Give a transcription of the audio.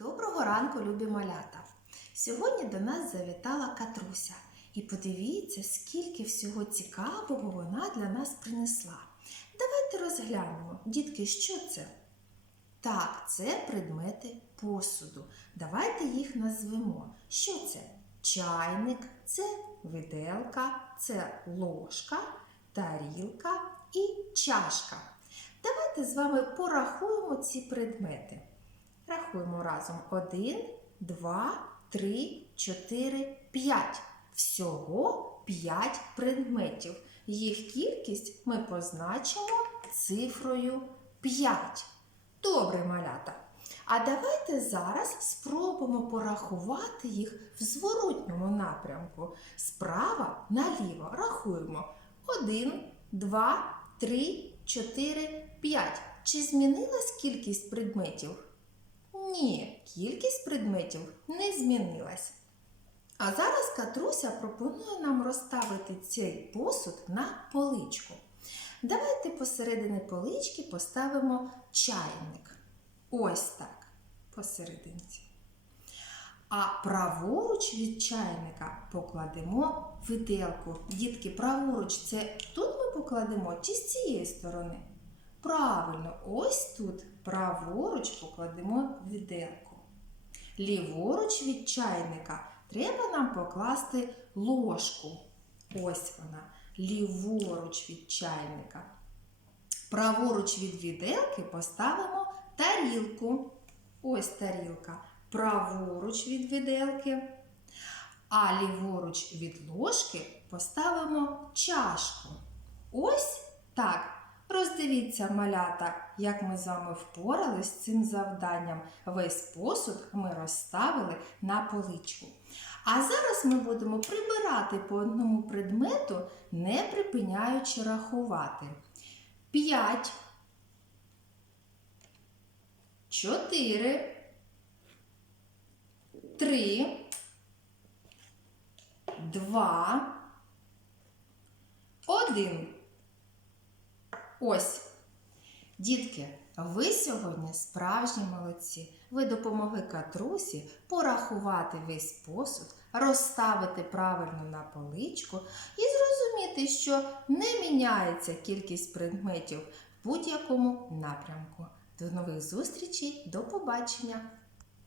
Доброго ранку, любі малята! Сьогодні до нас завітала Катруся. І подивіться, скільки всього цікавого вона для нас принесла. Давайте розглянемо, дітки, що це? Так, це предмети посуду. Давайте їх назвемо. Що це? Чайник, це виделка, це ложка, тарілка і чашка. Давайте з вами порахуємо ці предмети. Рахуємо разом. Один, два, три, чотири, п'ять. Всього п'ять предметів. Їх кількість ми позначимо цифрою 5. Добре, малята. А давайте зараз спробуємо порахувати їх в зворотньому напрямку. Справа наліво рахуємо. Один, два, три, чотири, п'ять. Чи змінилась кількість предметів? Ні, кількість предметів не змінилась. А зараз Катруся пропонує нам розставити цей посуд на поличку. Давайте посередині полички поставимо чайник. Ось так, посерединці. А праворуч від чайника покладемо виделку. Дітки, праворуч це тут ми покладемо чи з цієї сторони? Правильно, ось тут праворуч покладемо виделку. Ліворуч від чайника треба нам покласти ложку. Ось вона, ліворуч від чайника. Праворуч від віделки поставимо тарілку. Ось тарілка. Праворуч від виделки. А ліворуч від ложки поставимо чашку. Ось. Роздивіться, малята, як ми з вами впорались з цим завданням. Весь посуд ми розставили на поличку. А зараз ми будемо прибирати по одному предмету, не припиняючи рахувати. 5, 4, 3, 2, 1. Ось. Дітки, ви сьогодні справжні молодці. Ви допомогли катрусі порахувати весь посуд, розставити правильно на поличку і зрозуміти, що не міняється кількість предметів в будь-якому напрямку. До нових зустрічей, до побачення!